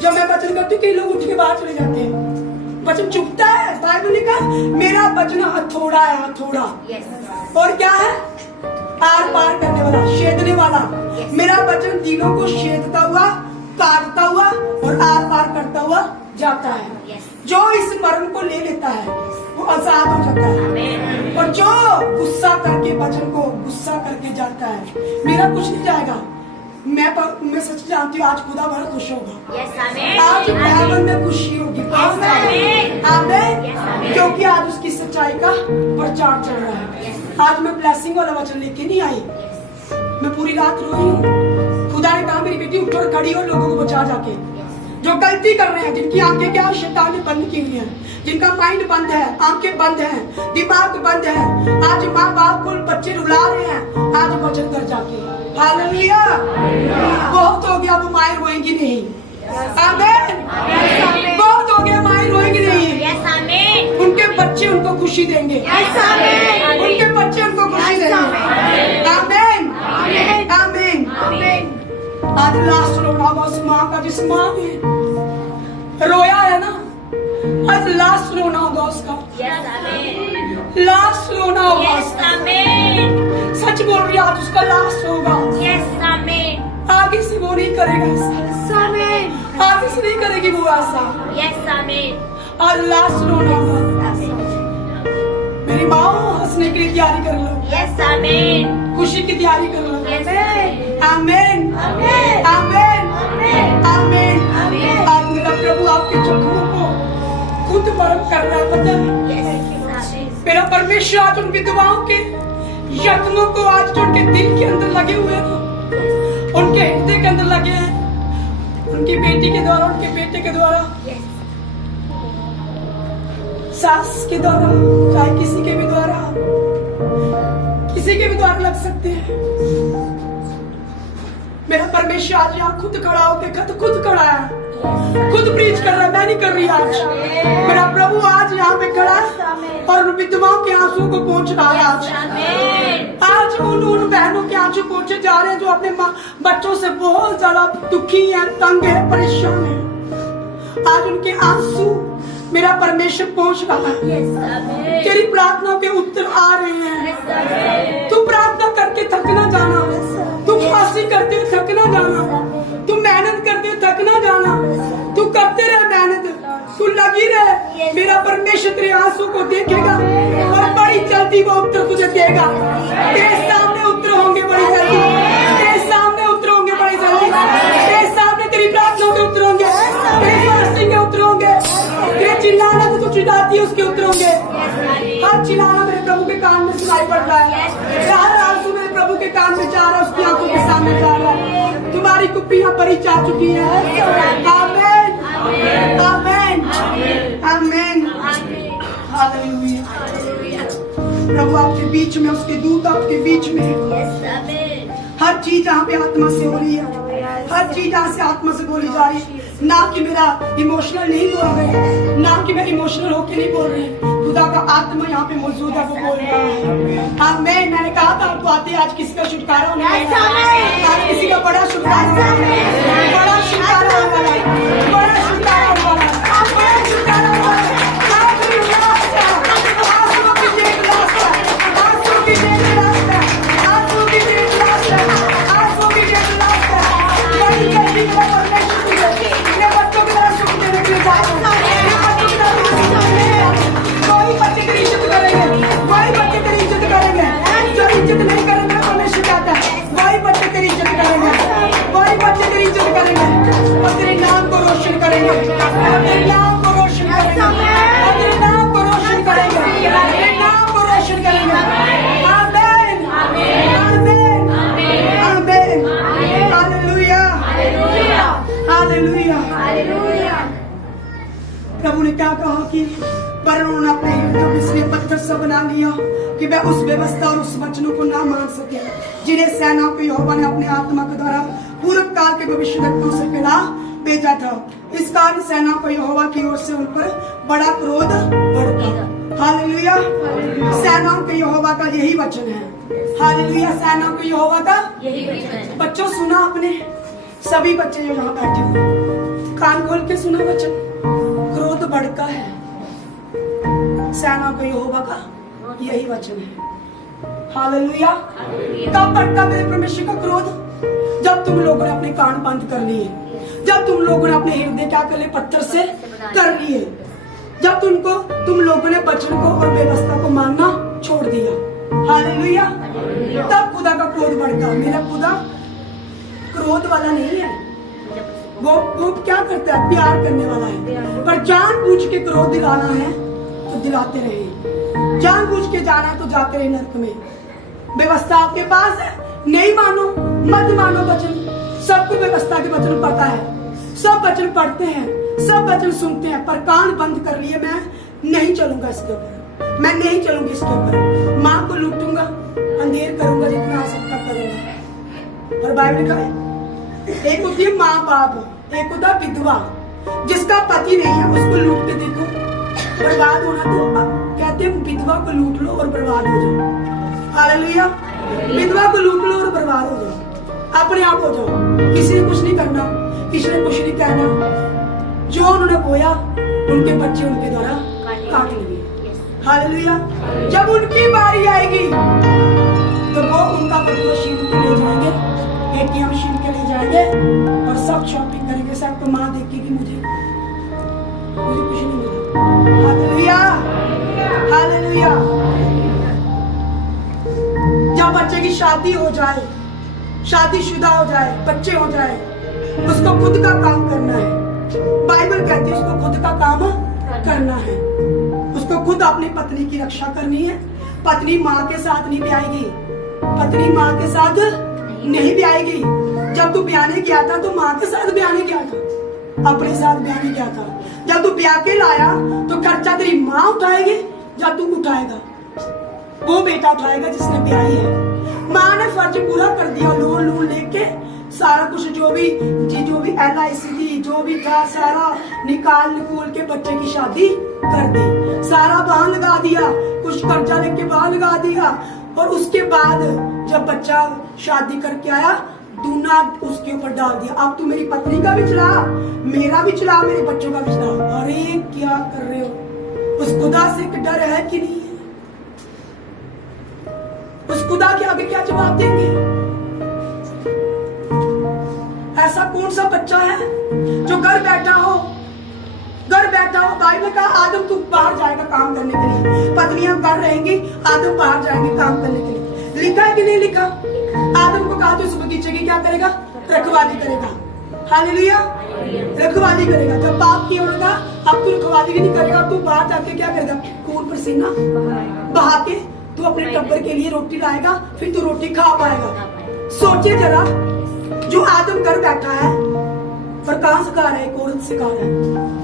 जब मैं वचन करती हूँ कई लोग उठ के बाहर चले जाते हैं। वचन चुभता है। बाइबल लिखा मेरा वचन हथौड़ा है, हथौड़ा। और क्या है? आर पार करने वाला, छेदने वाला। मेरा वचन दिलों को छेदता हुआ, काटता हुआ और आर पार करता हुआ जाता है। जो इस मर्म को ले लेता है वो आजाद हो जाता है। और जो गुस्सा करके वचन को गुस्सा करके जाता है, मेरा कुछ नहीं जाएगा। मैं सच जानती हूँ आज खुदा बड़ा खुश होगा। आज हेवन में खुशी होगी। आमीन। क्योंकि आज उसकी सच्चाई का प्रचार चल रहा है। आज मैं ब्लेसिंग वाला वचन लेके नहीं आई। मैं पूरी रात रोई हूँ। खुदा ने कहा मेरी बेटी उठो और खड़ी हो, लोगों को बचा जाके। जो गलती कर रहे हैं, जिनकी आंखें क्या शैतान ने बंद की हुई है, जिनका माइंड बंद है, आंखें बंद हैं, दिमाग बंद है, आज माँ बाप को बच्चे रुला रहे हैं, आज वचन कर जाके। हालेलुया। बहुत हो गया, वो माएं रोएंगी नहीं। आमीन। बहुत हो गया, माएं रोएंगी नहीं। उनके बच्चे उनको खुशी देंगे। उनके बच्चे उनको खुशी देंगे। आमीन। आमीन। आज लास्ट रोना होगा उस माँ का जिस माँ ने रोया है ना, आज लास्ट रोना होगा उसका। लास्ट रोना होगा। सच बोल रही है, आज उसका लास्ट होगा। आगे से वो नहीं करेगा। आगे से नहीं करेगी वो ऐसा। आज लास्ट रोना होगा। मेरी माँ हंसने के लिए तैयारी कर लो। खुशी की तैयारी कर लो। आमीन। आमीन। आमीन। आज मेरा प्रभु आपके जख्मों को खुद मरम कर रहा है, पता है? मेरा परमेश्वर आज उन विधवाओं के जख्मों को, आज जो उनके दिल के अंदर लगे हुए हैं, उनके हृदय के अंदर लगे हैं, उनकी बेटी के द्वारा, उनके बेटे के द्वारा, सास के द्वारा, चाहे किसी के भी द्वारा, किसी के भी द्वारा लग सकते हैं। मेरा परमेश्वर आज यहाँ खुद खड़ा होकर खुद खड़ा है, खुद प्रीच कर रहा है। मैं नहीं कर रही आज। मेरा प्रभु आज यहाँ पे खड़ा है और विधवाओं के आंसू को पहुंच रहा है। आज उन बहनों के आंसू पहुंचे जा रहे हैं जो अपने बच्चों से बहुत ज्यादा दुखी है, तंग है, परेशान है। आज उनके आंसू मेरा परमेश्वर पहुंच रहा है। तेरी प्रार्थनाओं के उत्तर आ रहे हैं। तू प्रार्थना करके थक ना जाना, तू फांसी करते हुए थक ना जाना, तू मेहनत करते हुए थक ना जाना, तू करते रहे मेहनत, तू लगी रहे। मेरा परमेश्वर तेरे आंसू को देखेगा और बड़ी जल्दी वो उत्तर तुझे देगा। तेरे सामने उत्तर होंगे बड़ी जल्दी। तेरे सामने उत्तर होंगे बड़ी जल्दी। तेरे सामने तेरी प्रार्थनाओं के उत्तर होंगे, तेरी फास्टिंग के उत्तर होंगे, तेरे चिल्लाना जो तू चिल्लाती है उसके उत्तर होंगे। हर चिल्लाना मेरे प्रभु के कान में सुनाई पड़ रहा है। हर आंसू मेरे प्रभु के कान में जा रहा है, उसकी आंखों के सामने जा रहा है। तुम्हारी कुप्पियां भरी जा चुकी है। आमीन। आमीन। आमीन। हालेलुया। प्रभु आपके बीच में, उसके दूत आपके बीच में। हर चीज यहाँ पे आत्मा से हो रही है। हर चीज यहाँ से आत्मा से बोली जा रही है। ना कि मेरा इमोशनल नहीं बोल रहे, ना कि मैं इमोशनल होके नहीं बोल रही। खुदा का आत्मा यहाँ पे मौजूद है, वो बोल रहा है। आमीन। मैंने कहा था आपको आते आज किसी का छुटकारा होने वाला है। आज किसी का बड़ा छुटकारा होने वाला है। बड़ा छुटकारा होने वाला है। बड़ा छुटकारा होने वाला है। बड़ा छुटकारा होने वाला है। आंसू की जेब लास्ट है। आंसू की जेब लास्ट है। आंसू की जेब लास्ट है। आंसू की जेब लास्ट है। बड़ी जल्दी मेरा परमेश्वर तुझे अपने बच्चों की तरह सुख देने के लिए जाएगा। कोई बच्चे तेरी इज्जत करेंगे, कोई बच्चे तेरी इज्जत करेंगे। जो इज्जत नहीं करेंगे परमेश्वर कहता है वही बच्चे तेरी इज्जत करेंगे, वही बच्चे तेरी इज्जत करेंगे और तेरे नाम को रोशन करेंगे, और तेरे नाम को रोशन करेंगे, और तेरे नाम को रोशन करेंगे, तेरे नाम को रोशन करेंगे। आमीन। आमीन। आमीन। हालेलुया। हालेलुया। प्रभु ने क्या कहा कि पर उन्होंने अपने हृदय में इसलिए पत्थर सा बना लिया कि वह उस व्यवस्था और उस वचनों को ना मान सके जिन्हें सेनाओं के यहोवा ने अपने आत्मा के द्वारा पूर्व काल के भविष्यवक्ताओं से पहला भेजा था। इस कारण सेनाओं को यहोवा की ओर से उन पर बड़ा क्रोध भड़का। हालेलुया। सेनाओं के यहोवा का यही वचन है। हालेलुया। सेनाओं के यहोवा का यही वचन है। बच्चों सुना आपने, सभी बच्चे जो यहाँ बैठे हुए कान खोल खोल के सुना वचन, क्रोध बढ़ता है, सेना को यहोवा का यही वचन है। हालेलुया। कब बढ़ता मेरे परमेश्वर का क्रोध? जब तुम लोगों ने अपने कान बंद कर लिए, जब तुम लोगों ने अपने हृदय क्या कर लिए, पत्थर से कर लिए, जब तुम लोगों ने वचन को और व्यवस्था को मानना छोड़ दिया। हालेलुया। तब खुदा का क्रोध बढ़ता। मेरा खुदा क्रोध वाला नहीं है, वो क्या करता है, प्यार करने वाला है। पर जानबूझ के क्रोध दिलाना है तो दिलाते रहे, जानबूझ के जाना है तो जाते रहे नरक में। व्यवस्था आपके पास है, नहीं मानो, मत मानो वचन। सबको व्यवस्था के वचन पता है, सब वचन पढ़ते हैं, सब वचन सुनते हैं, पर कान बंद कर लिए। मैं नहीं चलूंगा इसके ऊपर, मैं नहीं चलूंगी इसके ऊपर। माँ को लूटूंगा, अंधेर करूंगा, जितना आ सकता करूंगा। और बाइबल का एक होती है माँ बाप, एक होता है विधवा। जिसका पति नहीं है उसको लूट के देखो, बर्बाद होना। तो कहते हैं विधवा को लूट लो और बर्बाद हो जाओ। हालेलुया। विधवा को लूट लो और बर्बाद हो जाओ, अपने आप हो जाओ। किसी ने कुछ नहीं करना, किसी ने कुछ नहीं कहना। जो उन्होंने बोया उनके बच्चे उनके द्वारा काट लेंगे। हालेलुया। जब उनकी बारी आएगी तो वो उनका बदला छीन के ले जाएंगे, एटीएम छीन के ले जाएंगे और सब शॉपिंग करेंगे। सब तो माँ देखेगी मुझे कुछ नहीं मिला। Hallelujah, hallelujah. जब बच्चे की शादी हो जाए, शादीशुदा हो जाए, बच्चे हो जाए, उसको खुद का काम करना है। बाइबल कहती है उसको खुद का काम करना है। उसको खुद अपनी पत्नी की रक्षा करनी है। पत्नी माँ के साथ नहीं ब्याएगी, पत्नी माँ के साथ नहीं ब्याएगी। जब तू ब्याने गया था तो माँ के साथ ब्याने गया था, अपने साथ ब्याने गया था। जब तू ब्याह के लाया तो खर्चा तेरी माँ उठाएगी, जब तू उठाएगा वो बेटा उठाएगा जिसने ब्याही है। माँ ने फर्ज पूरा कर दिया, लोन लेके सारा कुछ जो भी LIC थी, जो भी था सारा निकाल के बच्चे की शादी कर दी। सारा बहान लगा दिया, कुछ कर्जा लेके बहान लगा दिया। और उसके बाद जब बच्चा शादी करके आया, दूना उसके ऊपर डाल दिया। अब तू मेरी पत्नी का भी चला, मेरा भी चला, मेरे बच्चों का भी चला। अरे क्या कर रहे हो? उस खुदा से डर है कि नहीं है? उस खुदा के आगे क्या जवाब देंगे? ऐसा कौन सा बच्चा है जो घर बैठा हो, बाइबल का आदम तू बाहर जाएगा काम करने के लिए, पत्नियां घर रहेंगी, आदम बाहर जाएंगे काम करने के लिए। लिखा है कि नहीं लिखा? आदम को कहा तो उस बगीचे की क्या करेगा? रखवाली करेगा। हालेलुया, रखवाली करेगा। जब पाप किया होगा अब तू रखवाली भी नहीं करेगा, तू बाहर जाके क्या करेगा? खून पसीना बहा के तू अपने टब्बर के लिए रोटी लाएगा, फिर तू रोटी खा पाएगा। सोचे जरा, जो आदम घर बैठा है पर कहां सिखा रहा है? एक औरत सिखा रहा है,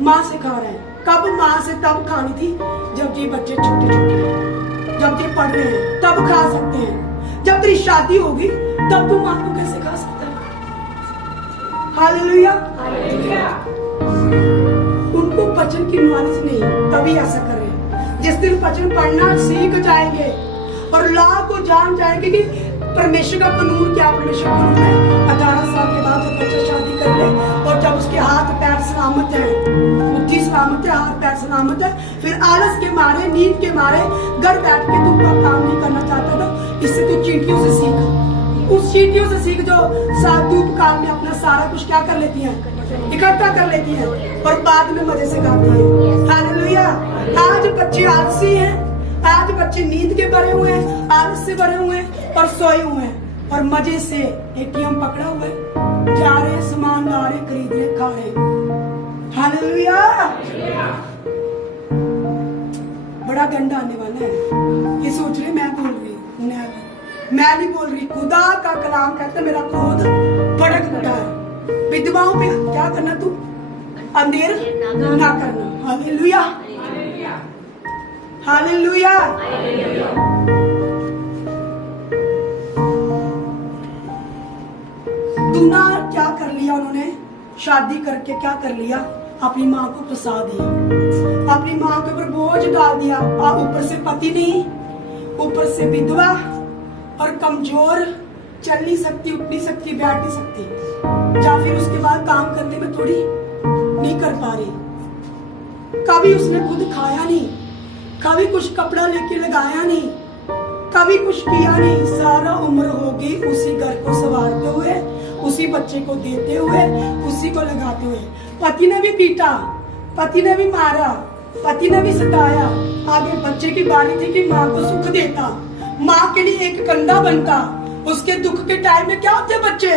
माँ सिखा रहा है। कब? माँ से तब खानी थी जब ये बच्चे छोटे छोटे हैं, जब ये पढ़ रहे हैं तब खा सकते हैं। जब तेरी शादी होगी तब तू माँ को कैसे खा सकता है? हालेलुया। उनको वचन की नॉलेज नहीं, तभी ऐसा कर रहे हैं। जिस दिन वचन पढ़ना सीख जाएंगे और लॉ को जान जाएंगे कि परमेश्वर का कानून क्या, परमेश्वर का कानून है 18 साल के बाद जब बच्चा शादी कर ले और जब उसके हाथ पैर सलामत है, बुद्धि सलामत है, हाथ पैर सलामत है, फिर आलस के मारे, नींद के मारे घर बैठ के तू काम नहीं करना चाहता तो इससे तू चींटियों से सीख। उस चींटियों से सीख जो धूप काल में अपना सारा कुछ क्या कर लेती है? इकट्ठा कर लेती है और बाद में मजे से गाती है। हालेलुया। आज बच्चे आलसी हैं, आज बच्चे नींद के भरे हुए हैं, आलस से भरे हुए हैं और सोए हुए हैं और मजे से एटीएम पकड़ा हुआ है, जा रहे सामान ला रहे, खरीद रहे, खा रहे। हालेलुया। बड़ा गंदा आने वाला है। ये सोच रहे मैं बोल रही, मैं नहीं बोल रही। खुदा का कलाम कहता है मेरा क्रोध भड़क उठा है। विधवाओं पे क्या करना? तू अंधेर ना करना। Hallelujah, hallelujah. दूना क्या कर लिया उन्होंने? शादी करके क्या कर लिया? अपनी माँ को फंसा दिया, अपनी माँ के ऊपर बोझ डाल दिया। ऊपर से पति नहीं, ऊपर से विधवा और कमजोर चल नहीं सकती, उठ नहीं सकती, बैठ नहीं सकती, या फिर उसके बाद काम करने में थोड़ी नहीं कर पा रही। कभी उसने खुद खाया नहीं, कभी कुछ कपड़ा लेके लगाया नहीं, कभी कुछ किया नहीं। सारा उम्र होगी उसी घर को संवारते हुए, उसी बच्चे को देते हुए, उसी को लगाते हुए। पति ने भी पीटा, पति ने भी मारा, पति ने भी सताया। आगे बच्चे की बारी थी कि माँ को सुख देता, माँ के लिए एक कंधा बनता। उसके दुख के टाइम में क्या होते बच्चे,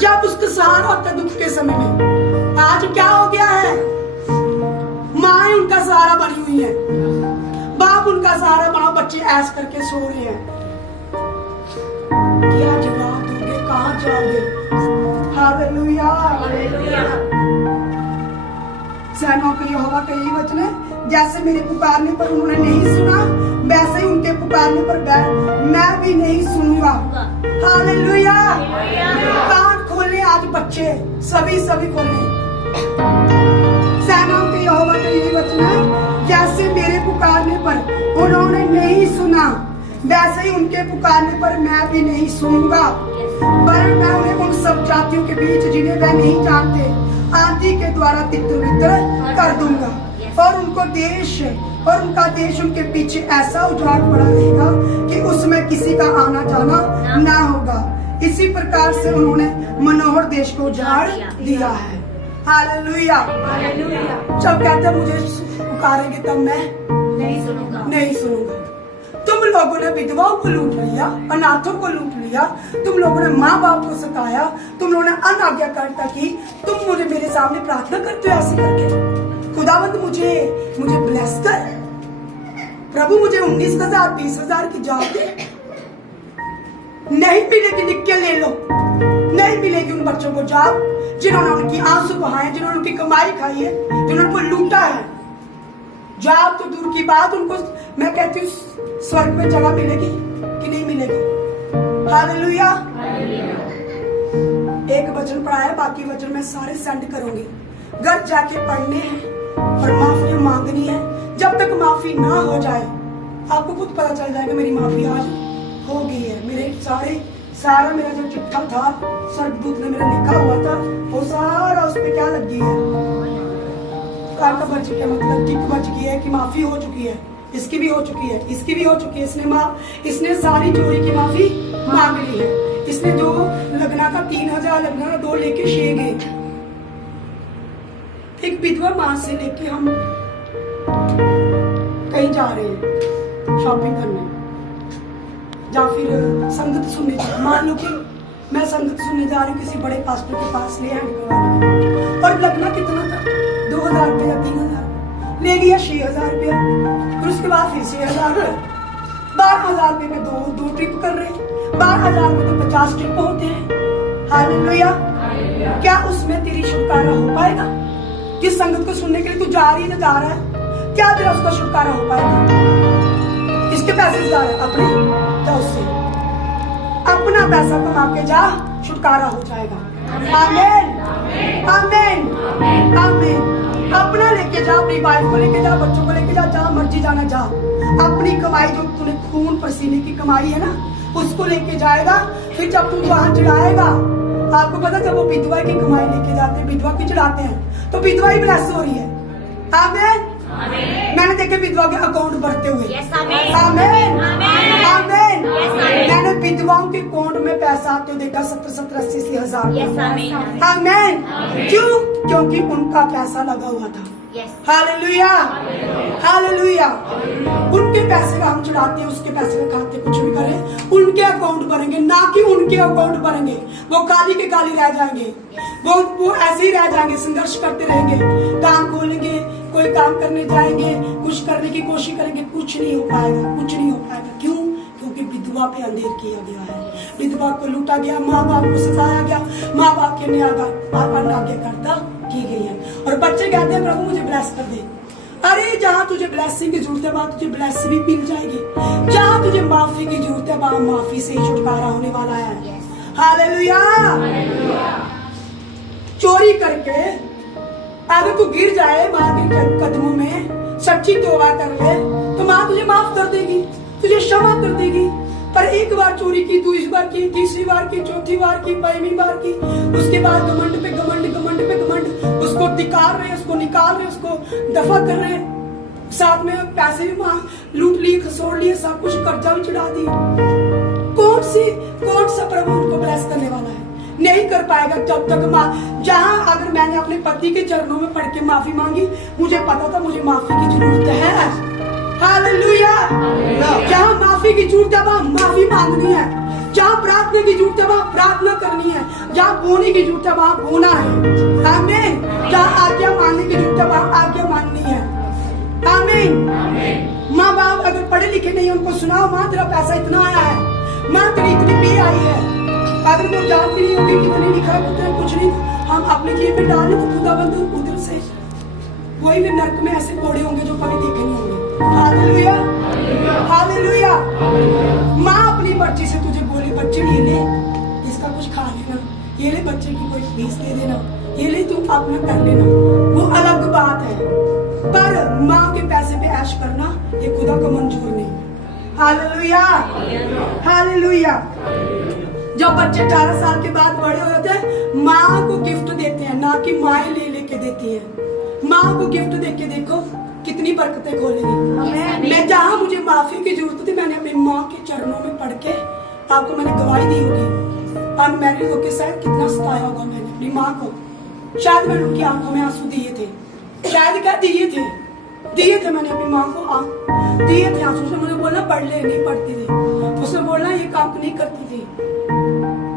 जब उसका सहारा होता दुख के समय में। आज क्या हो गया है, माँ उनका सहारा बनी हुई है, बाप उनका सहारा बना, बच्चे ऐश करके सो रहे हैं। क्या जवाब दोगे, कहाँ जाओगे? Hallelujah, hallelujah. सेनाओं के यहोवा का यही वचन है, जैसे मेरे पुकारने पर उन्होंने नहीं सुना, वैसे ही उनके पुकारने पर मैं भी नहीं सुनूंगा। हालेलुया। कान खोले आज बच्चे, सभी खोले। सेनाओं के यहोवा का यही वचन है, जैसे मेरे पुकारने पर उन्होंने नहीं सुना, वैसे ही उनके पुकारने पर मैं भी नहीं सुनूंगा। पर मैं उन्हें उन सब जातियों के बीच जिन्हें वह नहीं जानते आंधी के द्वारा तितर-बितर कर दूंगा, और उनको देश और उनका देश उनके पीछे ऐसा उजाड़ पड़ा रहेगा कि उसमें किसी का आना जाना ना होगा। इसी प्रकार से उन्होंने मनोहर देश को उजाड़ दिया है। Hallelujah, hallelujah. जब कहते हैं मुझे पुकारेंगे तब मैं नहीं सुनूंगा। तुम लोगों ने विधवाओं को लूट लिया, अनाथों को लूट लिया, तुम लोगों ने माँ बाप को सताया, तुम लोगों ने अनाज्ञाकारिता की, तुम मुझे मेरे सामने प्रार्थना करते हो ऐसे करके। खुदावंद मुझे ब्लेस कर प्रभु, मुझे 19,000 20,000 की जॉब दे। नहीं मिलेगी, लिख के ले लो, नहीं मिलेगी उन बच्चों को जॉब जिन्होंने उनकी आंसू बहाए, जिन्होंने उनकी कमाई खाई है, जिन्होंने उनको लूटा है। जॉब तो दूर की बात, उनको मैं कहती हूँ स्वर्ग में जगह मिलेगी कि नहीं मिलेगी? हालेलुया। एक वचन पढ़ाया, बाकी वचन मैं सारे सेंड करूंगी। घर जाके पढ़ने हैं और माफी मांगनी है। जब तक माफी ना हो जाए, आपको खुद पता चल जाएगा मेरी माफी आज हो गई है। मेरे सारा मेरा जो चिट्ठा था, स्वर्गदूत ने मेरा लिखा हुआ था, वो सारा उस पे क्या लग गई है, कांटा बच गया, मतलब टिक बच गई है कि माफी हो चुकी है। इसकी भी हो चुकी है, इसकी भी हो चुकी है। इसने सारी चोरी की माफी मांग ली है। इसने जो लगना था 3,000 लगना था, 2 लेके 6 गए। एक विधवा मां से लेके हम कहीं जा रहे हैं शॉपिंग करने, या फिर संगत सुनने जा, मान लो कि मैं संगत सुनने जा रही हूँ किसी बड़े पास्टर के पास ले हैंड करवाने, और लगना कितना था 2,000 रुपया 3,000 ले लिया, 6,000 रुपया, फिर उसके बाद फिर 6,000 रुपया, 12,000 रुपये में दो ट्रिप कर रहे हैं। 12,000 में तो 50 ट्रिप होते हैं। हालेलुया। क्या उसमें तेरी छुटकारा हो पाएगा? जिस संगत को सुनने के लिए तू जा रही है, जा रहा है, क्या तेरा उसका छुटकारा हो पाएगा? किसके पैसे से जा रहा है? अपने जा, उससे अपना पैसा कमा के जा, छुटकारा हो जाएगा। आमीन, आमीन, आमीन। अपना लेके जा, अपनी वाइफ को लेके जा, बच्चों को लेके जा, जहाँ मर्जी जाना जा। अपनी कमाई जो तूने खून पसीने की कमाई है ना, उसको लेके जाएगा। फिर जब तू वहां चढ़ाएगा, आपको पता जब वो विधवा की कमाई लेके जाते हैं, विधवा की चढ़ाते हैं, तो विधवा ही ब्लेस हो रही है। आमीन। मैंने देखे विधवा के अकाउंट भरते हुए। आमीन, आमीन। मैंने विधवाओं के अकाउंट में पैसा आते हुए देखा, 70 80 हज़ार। आमीन। क्यों? क्योंकि उनका पैसा लगा हुआ था। Hallelujah, hallelujah. उनके पैसे का हम चढ़ाते हैं, उसके पैसे का खाते कुछ भी करें, उनके अकाउंट भरेंगे, ना कि उनके अकाउंट भरेंगे। वो काली के काली रह जाएंगे, वो ऐसे ही रह जाएंगे, संघर्ष करते रहेंगे। काम खोलेंगे, कोई काम करने जाएंगे, कुछ करने की कोशिश करेंगे, कुछ नहीं हो पाएगा, कुछ नहीं हो पाएगा। क्यों? क्योंकि विधवा पे अंधेर किया गया है, विधवा को लूटा गया, माँ बाप को सताया गया, माँ बाप के अनाज्ञाकारिता की गई है। और बच्चे कहते हैं प्रभु मुझे ब्लेस कर दे। अरे जहाँ तुझे ब्लेसिंग की जरूरत है वहां तुझे ब्लेस भी मिल जाएगी। जहाँ तुझे माफी की जरूरत है वहां माफी से ही छुटकारा होने वाला है। हालेलुया। चोरी करके अगर तू गिर जाए माँ के कदमों में, सच्ची तौबा कर ले, तो माँ तुझे माफ कर देगी, तुझे क्षमा कर देगी। पर एक बार चोरी की, दूसरी बार की, तीसरी बार की, चौथी बार की, पांचवी बार की, उसके बाद घमंड पे घमंड, घमंड पे घमंड, उसको धिक्कार रहे, उसको निकाल रहे, उसको दफा कर रहे, साथ में पैसे भी मांग लूट लिए, खसोड़ लिए, सब कुछ कर्जा भी चढ़ा दिया। कौन सा प्रभु उनको ब्लेस करने वाला है? नहीं कर पाएगा जब तक जहां अगर मैंने अपने पति के चरणों में पड़ के माफी मांगी, मुझे पता था मुझे माफी की जरूरत है। हालेलुया। जहां माफी की जरूरत है वहां माफी मांगनी है, जहां प्रार्थना की जरूरत है वहां प्रार्थना करनी है, जहां बोने की जरूरत है वहां बोना है। आमीन। जहां आज्ञा मानने की जरूरत है वहां आज्ञा माननी है। आमीन। माँ बाप अगर पढ़े लिखे नहीं, उनको सुनाओ, माँ तेरा पैसा इतना आया है, माँ तेरी इतनी पे आई है। अगर वो जानती नहीं होगी कितनी लिखा है, कितना कुछ नहीं, हम अपने जेब में डालें तो खुदाबंद उधर से वही भी नरक में ऐसे कोड़े होंगे जो कभी देखे नहीं होंगे। Hallelujah, hallelujah. माँ अपनी मर्जी से तुझे बोले बच्चे ये ले, इसका कुछ खा लेना, ये ले बच्चे की कोई फीस दे देना, ये ले तू अपना कर लेना, वो अलग बात है। पर माँ के पैसे पे ऐश करना ये खुदा को मंजूर नहीं। Hallelujah, hallelujah. जब बच्चे 18 साल के बाद बड़े हो जाते हैं, माँ को गिफ्ट देते हैं, ना कि माएँ ले लेके देती हैं। माँ को गिफ्ट देके देखो कितनी बरकतें खोलेगी। मैं जहाँ मुझे माफी की जरूरत थी, मैंने अपनी माँ के चरणों में पढ़ के आपको मैंने गवाही दी होगी। अनमैरिड होके शायद कितना सताया होगा मैंने अपनी माँ को। शायद मैंने उनकी आंखों में आंसू दिए थे, शायद क्या दिए थे मैंने अपनी माँ को दिए थे आंसू। से मुझे बोलना पढ़ ले, नहीं पढ़ती थी। उसने बोलना ये काम नहीं करती थी।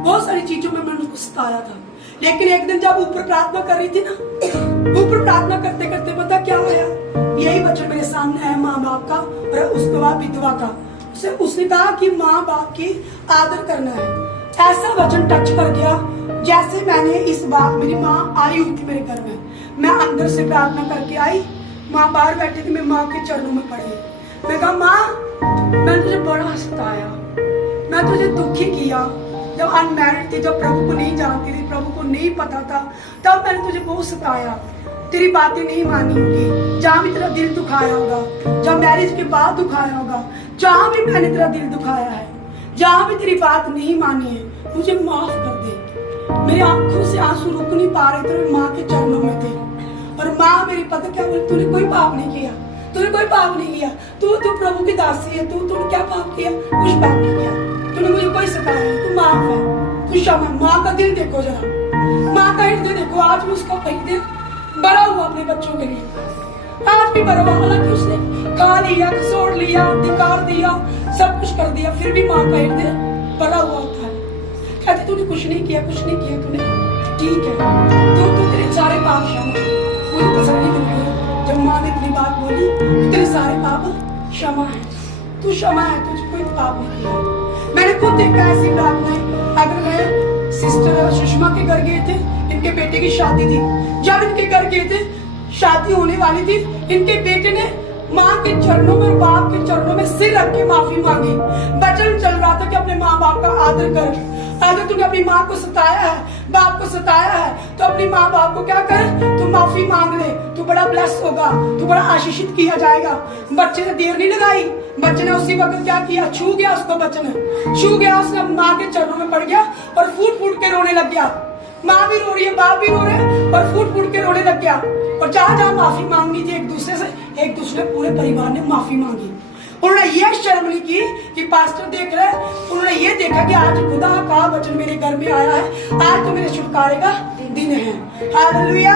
बहुत सारी चीजों में मैंने उसको सताया था। लेकिन एक दिन जब ऊपर प्रार्थना कर रही थी ना, ऊपर प्रार्थना करते करते पता क्या हुआ? यही वचन मेरे सामने है माँ बाप का और उसके बाद विधवा का। उसने कहा कि माँ बाप की आदर करना है। ऐसा वचन टच कर गया जैसे मैंने इस बात, मेरी माँ आई हुई थी मेरे घर में, मैं अंदर से प्रार्थना करके आई, माँ बाहर बैठी थी, मैं माँ के चरणों में पड़ी। मैं कहा माँ मैंने तुझे बड़ा सताया, मैं तुझे दुखी किया। जब अनमैरिड थी, जब प्रभु को नहीं जानती थी, प्रभु को नहीं पता था, तब मैंने तुझे बहुत सताया, तेरी बातें नहीं मानी होगी, जहाँ भी तेरा दिल दुखाया होगा, जब मैरिज के बाद दुखाया होगा, जहाँ भी मैंने तेरा दिल दुखाया है, जहाँ भी तेरी बात नहीं मानी है, मुझे माफ कर दे। मेरी आंखों से आंसू रुक नहीं पा रहे थे, माँ के चरणों में थे। और माँ मेरी पता क्या बोली, तूने कोई पाप नहीं किया, तूने कोई पाप नहीं किया, तू प्रभु की दासी है, तूने क्या पाप किया? कुछ पाप नहीं किया, तूने मुझे कोई सताया नहीं, तू माफ है, तू क्षमा। माँ का दिल देखो जरा, माँ का हृदय देखो। आज भी उसका हृदय बड़ा हुआ अपने बच्चों के लिए, आज भी बड़ा हुआ। हालांकि उसने खा लिया, खसोड़ लिया, धिक्कार दिया, सब कुछ कर दिया, फिर भी माँ का हृदय बड़ा हुआ होता है। कहते तूने कुछ नहीं किया, कुछ नहीं किया तूने, ठीक है, तू तेरे सारे पाप क्षमा। मुझे तसल्ली मिली जब माँ ने इतनी बात बोली, तेरे सारे पाप क्षमा है, तू क्षमा है, तुझे कोई पाप नहीं किया। मैंने खुद देखा ऐसी प्रार्थनाएं। अगर मैं सिस्टर सुषमा के घर गए थे, इनके बेटे की शादी थी, जब इनके घर गए थे, शादी होने वाली थी, इनके बेटे ने माँ के चरणों में और बाप के चरणों में सिर रख के माफी मांगी। वचन चल रहा था कि अपने माँ बाप का आदर कर। अगर तूने अपनी माँ को सताया है, बाप को सताया है, तो अपनी माँ बाप को क्या कर, तू माफी मांग ले, तू बड़ा ब्लेस होगा, तू बड़ा आशीषित किया जाएगा। बच्चे ने देर नहीं लगाई, बच्चे ने उसी वक्त क्या किया, छू गया उसको, बच्चे ने छू गया, उसने माँ के चरणों में पड़ गया और फूट फूट के रोने लग गया। माँ भी रो रही है, बाप भी रो रहे हैं और फूट फूट के रोने लग गया। और जहां जहां माफी मांगनी थी एक दूसरे से, एक दूसरे पूरे परिवार ने माफी मांगी। उन्होंने ये शर्म नहीं की कि पास्टर देख रहे हैं, उन्होंने ये देखा कि आज खुदा का वचन मेरे घर में आया है, आज तो मेरे छुटकारे का दिन है। हालेलुया।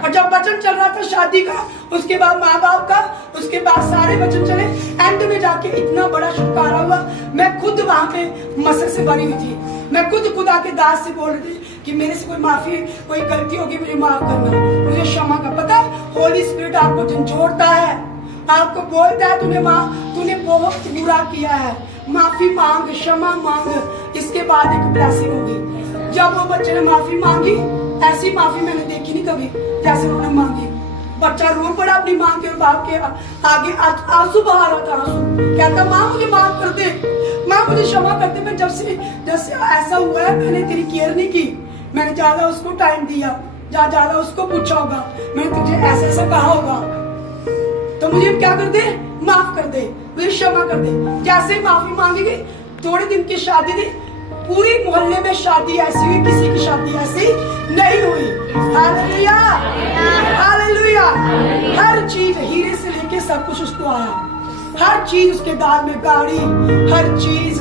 और जब वचन चल रहा था शादी का, उसके बाद माँ बाप का, उसके बाद सारे वचन चले, एंड में जाके इतना बड़ा छुटकारा हुआ। मैं खुद वहां पे मसर से बनी हुई थी, मैं खुद खुदा के दास से बोल रही थी कि मेरे से कोई माफी, कोई गलती होगी मुझे माफ करना, मुझे क्षमा का। पता होली स्पिरिट आपको झंझोड़ता है, आपको बोलता है तूने बहुत बुरा किया है, माफी मांग, क्षमा मांग, इसके बाद एक ब्लेसिंग होगी। जब वो बच्चे ने माफी मांगी, ऐसी माफी मैंने देखी नहीं कभी जैसे उन्होंने मांगी। बच्चा रो पड़ा अपनी माँ के और बाप के आगे, आंसू बहा रहा था, आंसू, कहता माँ मुझे माफ कर दे, माँ मुझे क्षमा कर दे। मैं जब से ऐसा हुआ है मैंने तेरी केयर नहीं की, मैंने ज्यादा उसको टाइम दिया, ज्यादा उसको पूछा होगा, मैंने तुझे ऐसा कहा होगा। तो तो मुझे क्या कर दे, माफ कर दे, मुझे क्षमा कर दे। जैसे ही माफी मांगेगी, थोड़े दिन की शादी थी, पूरी मोहल्ले में शादी ऐसी हुई, किसी की शादी ऐसी नहीं हुई। Hallelujah, hallelujah. हर चीज हीरे से लेके सब कुछ उसको आया, हर चीज उसके दाल में, गाड़ी, हर चीज,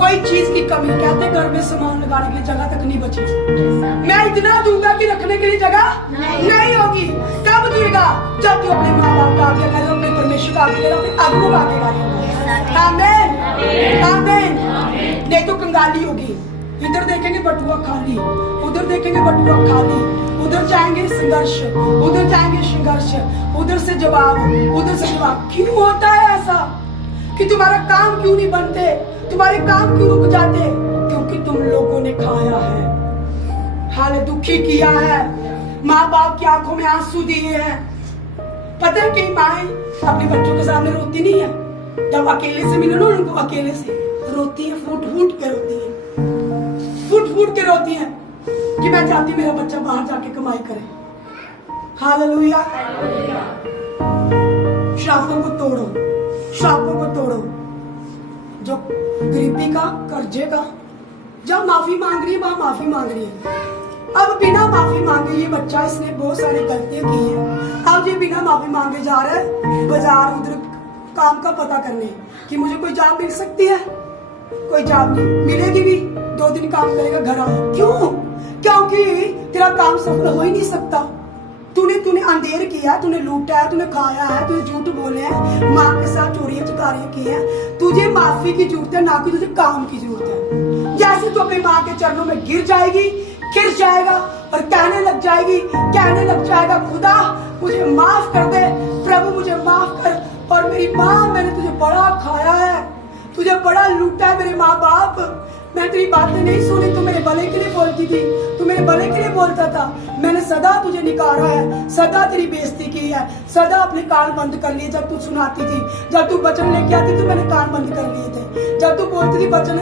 कोई चीज की कमी। कहते घर में सामान लगाने के लिए जगह तक नहीं बची। मैं इतना दूंगा कि रखने के लिए जगह नहीं होगी। कब दूंगा? जब तू अपने माँ बाप का आगे करेगा, अपने परमेश्वर का आगे करेगा, अपने अगुओं का आगे करेगा। आमीन, आमीन। नहीं तो कंगाली होगी। इधर देखेंगे बटुआ खाली, उधर देखेंगे बटुआ खाली, उधर जाएंगे संघर्ष, उधर जाएंगे संघर्ष, उधर से जवाब, उधर से जवाब। क्यों होता है ऐसा कि तुम्हारा काम क्यों नहीं बनते, तुम्हारे काम क्यों रुक जाते? क्योंकि तुम लोगों ने खाया है, हाल दुखी किया है, माँ बाप की आंखों में आंसू दिए हैं। पता है कि माएं अपने बच्चों के सामने रोती नहीं है, जब अकेले से मिलो ना उनको, अकेले से रोती है, फूट फूट के रोती है, फूट फूट के रोती है कि मैं चाहती मेरा बच्चा बाहर जाके कमाई करे। हालेलुया। श्रापों को तोड़ो, श्रापों को तोड़ो, जो गरीबी का, कर्जे का। जब माफी मांग रही है, वहां माफी मांग रही है। अब बिना माफी मांगे ये बच्चा, इसने बहुत सारी गलतियां की हैं, अब ये बिना माफी मांगे जा रहा है बाजार, उधर काम का पता करने कि मुझे कोई जॉब मिल सकती है। कोई जॉब नहीं मिलेगी, भी 2 दिन काम करेगा, घर आएगा। क्यों? क्योंकि तेरा काम सफल हो ही नहीं सकता। तूने अंधेर किया, तूने लूटा है, तूने खाया है, तूने झूठ बोले हैं, माँ के साथ चोरियां चकारियां की हैं। तुझे माफी की जरूरत है, ना कि तुझे काम की जरूरत है। जैसे तू अपनी माँ के चरणों में गिर जाएगी, गिर जाएगा और कहने लग जाएगा, खुदा मुझे माफ कर दे, प्रभु मुझे माफ कर। और मेरी माँ, मैंने तुझे बड़ा खाया है, तुझे बड़ा लूटा है मेरे माँ बाप, मैं तेरी बातें नहीं सुनी, तू मेरे भले के लिए बोलती थी, तू मेरे भले के लिए बोलता था, मैंने सदा तुझे निकाला है, सदा तेरी बेइज्जती की है, सदा अपने कान बंद कर लिए जब तू सुनाती थी, जब तू वचन लेके आती थी मैंने कान बंद कर लिए थे, जब तू बोलती थी वचन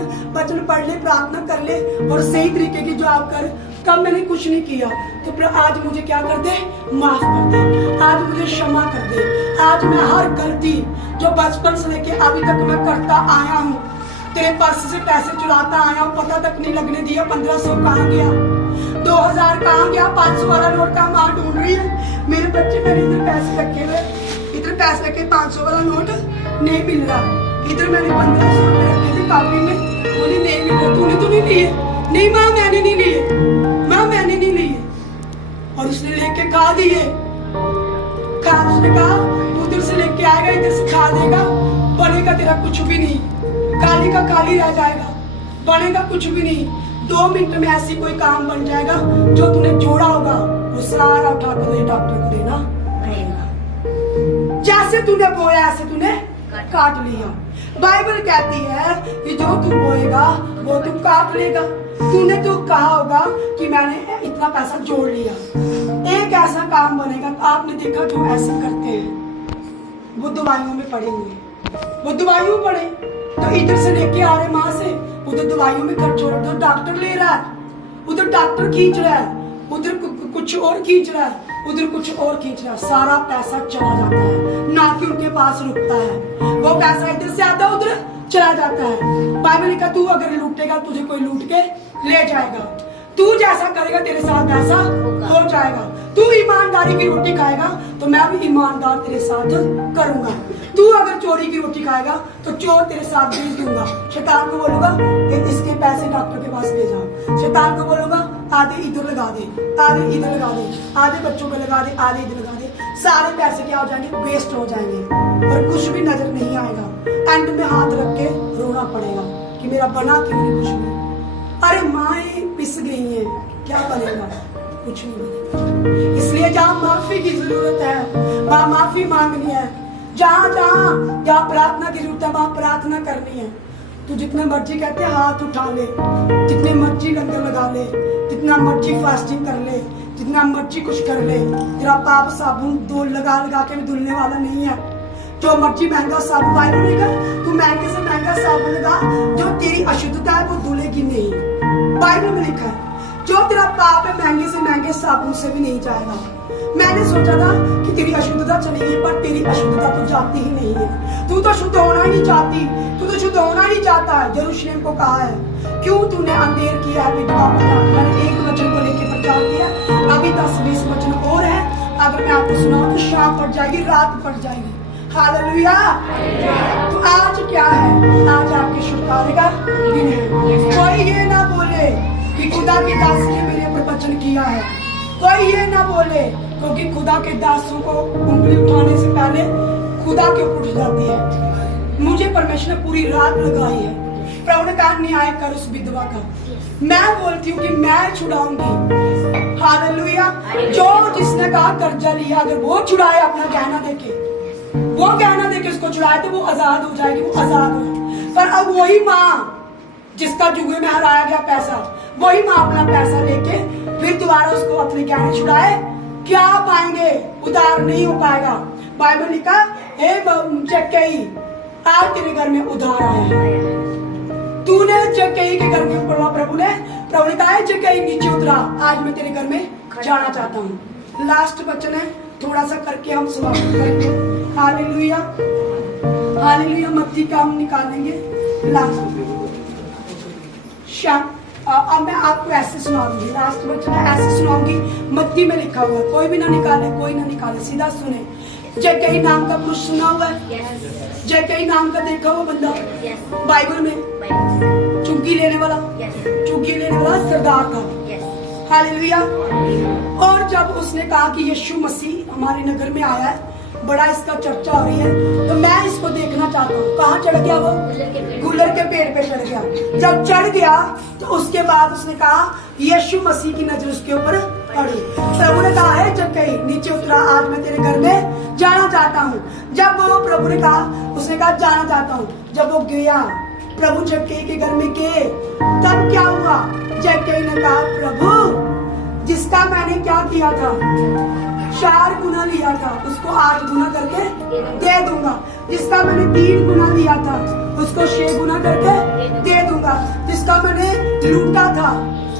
पढ़ ले, प्रार्थना कर ले और सही तरीके की जॉब कर, तब मैंने कुछ नहीं किया। तो आज मुझे क्या कर दे, माफ कर दे, आज मुझे क्षमा कर दे। आज मैं हर गलती जो बचपन से लेके अभी तक मैं करता आया हूँ, तेरे पर्स से पैसे चुराता आया हूँ, पता तक नहीं लगने दिया, 1500 कहाँ गया, 2000 कहाँ गया, 500 वाला नोट का माँ ढूंढ रही है। मेरे बच्चे, मैंने इधर पैसे रखे हुए, इधर पैसे रखे, 500 वाला नोट नहीं मिल रहा, इधर मैंने 1500 रुपए रखे थे कापी में, बोली नहीं मिल रहा। तूने तो नहीं लिए? नहीं माँ, मैंने नहीं लिए, माँ मैंने नहीं लिए। और उसने लेके खा दिए, उसने कहा उधर से लेके आएगा, इधर से खा देगा, बनेगा तेरा कुछ भी नहीं, खाली का खाली रह जाएगा, बनेगा कुछ भी नहीं। 2 मिनट में ऐसी कोई काम बन जाएगा जो तूने जोड़ा होगा, वो सारा उठा कर तुझे डॉक्टर को देना पड़ेगा। जैसे तूने बोया ऐसे तूने काट लिया। बाइबल कहती है कि जो तू बोएगा वो तू काट लेगा। तूने तो कहा होगा कि मैंने इतना पैसा जोड़ लिया, एक ऐसा काम बनेगा। आपने देखा जो ऐसे करते हैं वो दवाइयों में पड़े हुए, वो दवाइयों में पड़े, तो इधर से लेके आ रहे माँ से, उधर दवाइयों में खर्च हो रहा है, डॉक्टर ले रहा है, उधर डॉक्टर खींच रहा है, उधर कुछ और खींच रहा है, उधर कुछ और खींच रहा है, सारा पैसा चला जाता है, ना कि उनके पास रुकता है। वो पैसा इधर से आता है उधर चला जाता है। बाइबल लिखा तू अगर लूटेगा तुझे कोई लूट के ले जाएगा, तू जैसा करेगा तेरे साथ ऐसा हो जाएगा। तू ईमानदारी की रोटी खाएगा तो मैं भी ईमानदार तेरे साथ करूंगा। तू अगर चोरी की रोटी खाएगा तो चोर तेरे साथ भेज दूंगा। शैतान को बोलूंगा इसके पैसे डॉक्टर के पास ले जाओ, शैतान को बोलूंगा आधे इधर लगा दे, आधे इधर लगा दे, आधे बच्चों को लगा दे, आधे इधर लगा दे। सारे पैसे क्या हो जाएंगे, वेस्ट हो जाएंगे और कुछ भी नजर नहीं आएगा। एंड में हाथ रख के रोना पड़ेगा कि मेरा बना क्यों नहीं कुछ भी। अरे माएँ पिस गई हैं, क्या बनेगा, कुछ नहीं बनेगा। इसलिए जहाँ माफी की जरूरत है वहाँ माफी मांगनी है, जहाँ प्रार्थना की जरूरत है वहाँ प्रार्थना करनी है। तू जितने मर्जी कहते हाथ उठा ले, जितने मर्जी लंगर लगा ले, जितना मर्जी फास्टिंग कर ले, जितना मर्जी कुछ कर ले, तेरा पाप साबुन लगा के भी धुलने वाला नहीं है। जो मर्जी महंगा साबुन, बाइबल में लिखा तू महंगे से महंगा साबुन लगा, जो तेरी अशुद्धता है वो धुलेगी नहीं। बाइबल में लिखा है जो तेरा पाप है महंगे से महंगे साबुन से भी नहीं जाएगा। मैंने सोचा था कि तेरी अशुद्धता चलेगी, पर तेरी अशुद्धता तो जाती ही नहीं है। तू तो शुद्ध होना ही नहीं चाहती, तू तो शुद्ध होना ही नहीं चाहता है। यरूशलेम को कहा है, क्यों तूने अंधेर किया है विधवा वाला। मैंने एक वचन को लेकर प्रचार किया, अभी 10-20 वचन और है। अगर मैं आपको सुनाऊं तो शाम पड़ जाएगी, रात पड़ जाएगी। हालेलुया। तो आज क्या है? आज आपके छुटकारे का दिन है। कोई ये ना बोले कि खुदा के दास ने मेरे ऊपर वचन किया है। कोई ये ना बोले, क्योंकि खुदा के दासों को उंगली उठाने से पहले खुदा के ऊपर उठ जाती है। मुझे परमेश्वर ने पूरी रात लगाई है। प्रभु ने कहा न्याय कर उस विधवा का। मैं बोलती हूँ कि मैं छुड़ाऊंगी। हालेलुया। जो जिसने कहा कर्जा लिया, अगर वो छुड़ाए अपना गहना देके, वो गहना देके उसको छुड़ाए तो वो आजाद हो जाएगी, वो आजाद हो। पर अब वही माँ जिसका जुए में हराया गया पैसा, वही माँ अपना पैसा लेके फिर दोबारा उसको अपने गहने छुड़ाए, क्या पाएंगे? उधार नहीं हो पाएगा। बाइबल लिखा, हे जक्कई, आज तेरे घर में उधार आया है। तूने जक्कई के घर में प्रभु ने कहा है जक्कई नीचे उतरा, आज मैं तेरे घर में जाना चाहता हूँ। लास्ट वचन है, थोड़ा सा करके हम समाप्त करेंगे। Hallelujah, hallelujah. मत्ती का हम निकालेंगे लास्ट शाम। अब मैं आपको ऐसे सुनाऊंगी, लास्ट वचन ऐसे सुनाऊंगी, मत्ती में लिखा हुआ। कोई भी ना निकाले, कोई ना निकाले, सीधा सुने। जक्कई नाम का पुरुष सुना हुआ है? जक्कई नाम का देखा हुआ बंदा बाइबल में? चुंगी लेने वाला, चुंगी लेने वाला सरदार था। हालेलुया। और जब उसने कहा कि यीशु मसीह हमारे नगर में आया है, बड़ा इसका चर्चा हो रही है, तो मैं इसको देखना चाहता हूँ। कहाँ चढ़ गया वो? गुलर के पेड़ पे चढ़ गया। जब चढ़ गया तो उसके बाद उसने कहा यीशु मसीह की नजर उसके ऊपर पड़ी। प्रभु ने कहा है जक्कई नीचे उतरा, आज मैं तेरे घर में जाना चाहता हूँ। जब वो प्रभु ने कहा, उसने कहा जाना चाहता हूँ। जब वो गया, प्रभु जक्कई के घर में गए, तब क्या हुआ? जक्कई ने कहा प्रभु जिसका मैंने क्या किया था, 4 गुना लिया था, उसको 8 गुना करके दे दूंगा। जिसका मैंने 3 गुना लिया था, उसको 6 गुना करके दे दूंगा। जिसका मैंने लूटा था,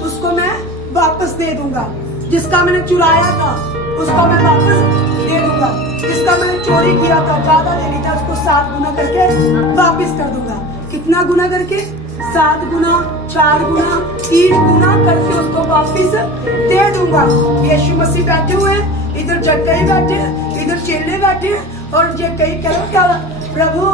उसको मैं वापस दे दूंगा। जिसका मैंने चुराया था, उसको मैं वापस दे दूंगा। जिसका मैंने चोरी किया था, ज्यादा ले लिया था, उसको 7 गुना करके वापस कर दूंगा। कितना गुना करके? 7 गुना, 4 गुना, 3 गुना करके उसको वापस दे दूंगा। यीशु मसीह बैठे हुए, इधर जक्कई बैठे, इधर चेले बैठे, और जक्कई कह क्या प्रभु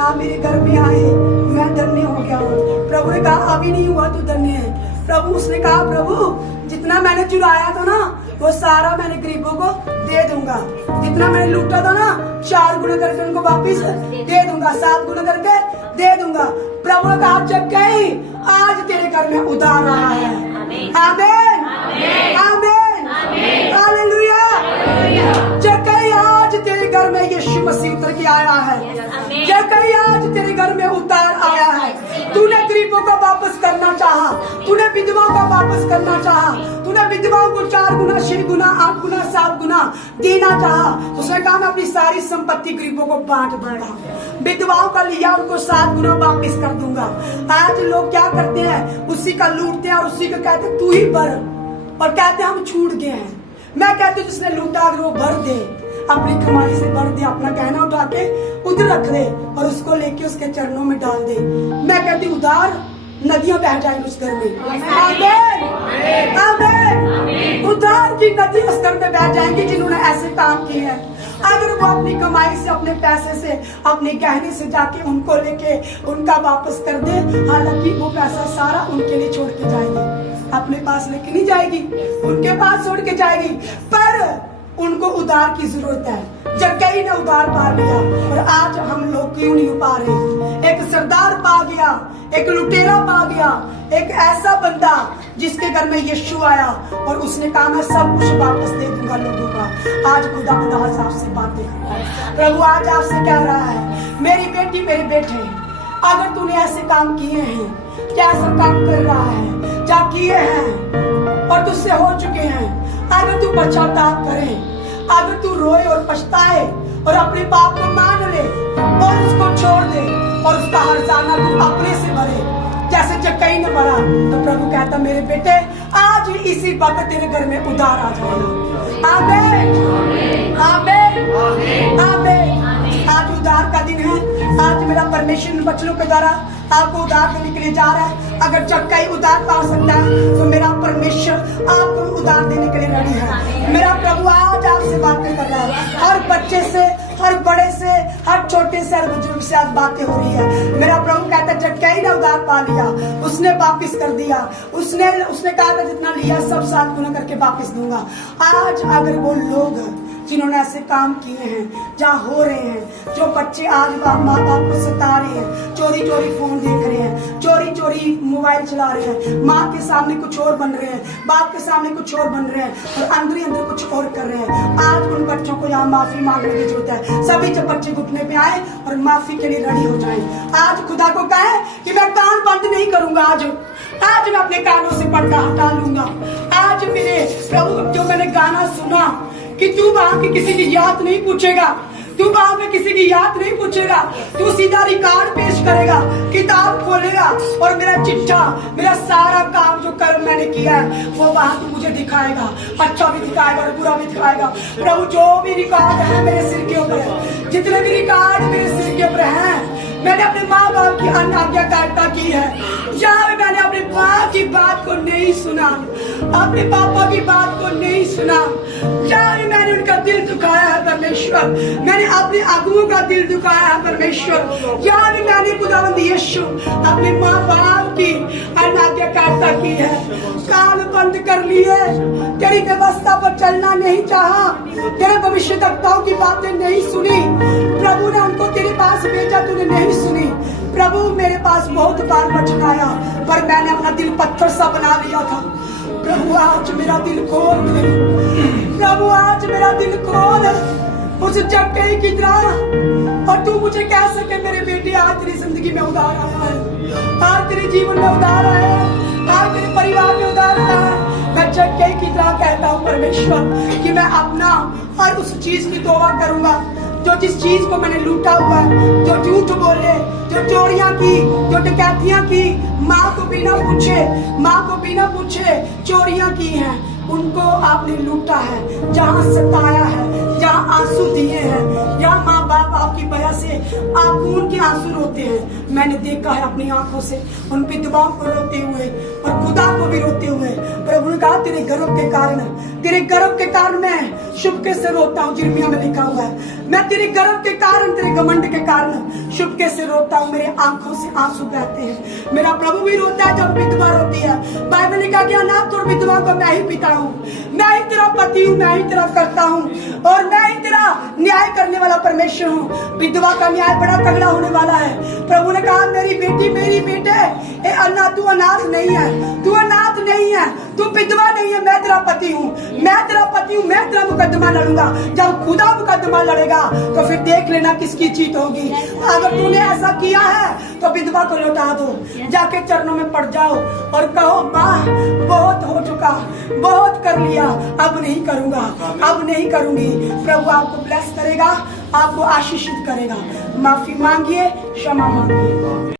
आप मेरे घर में आए, मैं धन्य हो गया हूँ। प्रभु ने कहा अभी नहीं हुआ तू धन्य है। प्रभु उसने कहा प्रभु जितना मैंने चुराया था ना, वो सारा मैंने गरीबों को दे दूंगा। जितना मैंने लूटा था ना, 4 गुना करके उनको वापिस दे दूंगा, 7 गुना करके दे दूंगा। प्रभु ने कहा जक्कई आज तेरे घर में उधार आया है। आमीन, आमीन, हालेलुया। जक्कई आज तेरे घर में यीशु मसीह उतर के आया है। जक्कई आज तेरे घर में उतार आया है। तूने गरीबों को वापस करना चाहा, तूने विधवाओं को वापस करना चाहा, तूने विधवाओं को 4 गुना, 6 गुना, 8 गुना, 7 गुना देना चाहा। उसने कहा मैं अपनी सारी संपत्ति गरीबों को बांट दूंगा। विधवाओं का लिया उनको 7 गुना वापस कर दूंगा। आज लोग क्या करते हैं, उसी का लूटते हैं और उसी को कहते तू ही भर, और कहते हम छूट गए हैं। मैं कहती हूँ जिसने लूटा अगर वो भर दे, अपनी कमाई से भर दे, अपना गहना उठा के उधर रख दे और उसको लेके उसके चरणों में डाल दे। मैं कहती हूँ उधार नदियां बह जाएंगी उस घर में। आमीन, आमीन। उधार की नदी उस घर में बह जाएंगी जिन्होंने ऐसे काम किए हैं। अगर वो अपनी कमाई से, अपने पैसे से, अपने गहने से जाके उनको लेके उनका वापस कर दे, हालांकि वो पैसा सारा उनके लिए छोड़ के जाएगी, अपने पास लेके नहीं जाएगी, उनके पास छोड़ के जाएगी। पर उनको उधार की जरूरत है। जक्कई ने उधार पा लिया, और आज हम लोग क्यों नहीं पा रहे? एक सरदार पा गया, एक लुटेरा पा गया, एक ऐसा बंदा जिसके घर में यीशु आया और उसने कहा मैं सब कुछ वापस दे दूंगा लोगों का। आज खुदा आज आपसे बातें कर रहा है। प्रभु आज आपसे कह रहा है मेरी बेटी, मेरे बेटे, अगर तूने ऐसे काम किए हैं, कैसा काम कर रहा है, क्या किए हैं और तुझसे हो चुके हैं, अगर तू पश्चाताप करे, अगर तू रोए और पछताए और अपने पाप को मान ले और उसको छोड़ दे और उसका हर्जाना तू अपने से भरे जैसे जक्कई ने भरा, तो प्रभु कहता मेरे बेटे आज ही इसी वक्त तेरे घर में उधार आ जाएगा। आमीन आमीन आमीन। आज उधार का दिन है। आज मेरा परमेश्वर बच्चों के द्वारा आपको उधार देने के लिए जा रहा है। अगर जब कहीं उधार पा सकता है तो मेरा परमेश्वर आपको उधार देने के लिए रेडी है। मेरा प्रभु आज आपसे बातें कर रहा है। हर बच्चे से, हर बड़े से, हर छोटे से, हर बुजुर्ग से आज बातें हो रही है। मेरा प्रभु कहता है जब कहीं ने उधार पा लिया उसने वापिस कर दिया। उसने कहा था जितना लिया सब 7 गुना करके वापिस दूंगा। आज अगर वो लोग जिन्होंने ऐसे काम किए हैं, जहाँ हो रहे हैं, जो बच्चे आज माँ बाप को सता रहे हैं, चोरी चोरी फोन देख रहे हैं, चोरी चोरी मोबाइल चला रहे हैं, माँ के सामने कुछ और बन रहे हैं, बाप के सामने कुछ और बन रहे हैं और अंदर ही अंदर कुछ और कर रहे हैं। आज उन बच्चों को यहाँ माफी मांगने की जरूरत है। सभी जब बच्चे घुटने पे आए और माफी के लिए रेडी हो जाए। आज खुदा को कहे कि मैं कान बंद नहीं करूंगा। आज मैं अपने कानों से पर्दा हटा लूंगा। आज मेरे प्रभु जो मैंने गाना सुना कि तू वहां की किसी की याद नहीं पूछेगा, तू वहां पे किसी की याद नहीं पूछेगा, तू सीधा रिकॉर्ड पेश करेगा, किताब खोलेगा और मेरा चिट्ठा, मेरा सारा काम जो कर्म मैंने किया है वो वहां तू मुझे दिखाएगा। अच्छा भी दिखाएगा और बुरा भी दिखाएगा। प्रभु जो भी रिकॉर्ड है मेरे सिर के ऊपर, जितने भी रिकॉर्ड मेरे सिर के ऊपर हैं, मैंने अपने माँ बाप की अनाज्ञाकारिता की है। जहाँ मैंने अपने माँ की बात को नहीं सुना, अपने पापा की बात को नहीं सुना, जहाँ मैंने उनका दिल दुखाया है परमेश्वर, मैंने अपने अगुओं का दिल दुखाया है परमेश्वर, जहाँ भी मैंने खुदावंद यीशु अपने माँ बाप की अनाज्ञाकारिता की है, कान बंद कर लिए, तेरी व्यवस्था पर चलना नहीं चाहा, तेरे भविष्यवक्ताओं की बातें नहीं सुनी, प्रभु ने उनको तेरे पास भेजा, तूने नहीं सुनी। प्रभु मेरे पास बहुत बार वचन आया पर मैंने अपना दिल पत्थर सा बना लिया था। प्रभु आज मेरा दिल खोल दे, प्रभु आज मेरा दिल खोल उस जगह की तरह, और तू मुझे कह सके मेरे बेटे आज तेरी जिंदगी में उधार आया है, आज तेरे जीवन में उधार आया है, आज तेरे परिवार में उधार आया है। मैं जगह की तरह कहता हूँ परमेश्वर कि मैं अपना हर उस चीज की तौबा करूंगा जो जिस चीज को मैंने लूटा हुआ है, जो झूठ बोले, जो चोरियां की, जो डकैतियां की, माँ को बिना पूछे चोरियां की हैं, उनको आपने लूटा है। जहाँ सताया है, जहाँ आंसू दिए हैं, जहाँ माँ बाप आपकी वजह से आप उनके आंसू रोते हैं, मैंने देखा है अपनी आंखों से उन विधवाओं को रोते हुए और खुदा को भी रोते हुए। प्रभु ने कहा तेरे गर्व के कारण मैं शुभके से रोता हूँ। यिर्मयाह में लिखा हुआ है, मैं तेरे गर्व के कारण, तेरे घमंड के कारण शुभके से रोता हूँ, मेरे आंखों से आंसू बहते हैं। मेरा प्रभु भी रोता है जब विधवा रोती है। बाइबल ने कहा कि अनाथ और विधवा को मैं ही पिता हूँ, मैं ही तेरा पति हूँ, मैं ही तेरा करता हूँ और मैं ही तेरा न्याय करने वाला परमेश्वर हूँ। विधवा का न्याय बड़ा तगड़ा होने वाला है। प्रभु ने कहा मेरी बेटी, मेरी बेटे, तू अनाथ नहीं है, तू अनाथ नहीं है, तू विधवा नहीं है, मैं तेरा पति हूँ, मैं तेरा पति हूँ, मैं तेरा मुकदमा लड़ूंगा। जब खुदा मुकदमा लड़ेगा तो फिर देख लेना किसकी जीत होगी। अगर तूने ऐसा किया है तो विधवा को लौटा दो, जाके चरणों में पड़ जाओ और कहो माँ बहुत हो चुका, बहुत कर लिया, अब नहीं करूंगा, अब नहीं करूंगी। प्रभु आपको ब्लेस करेगा, आपको आशीषित करेगा। माफी मांगिए, क्षमा मांगिए।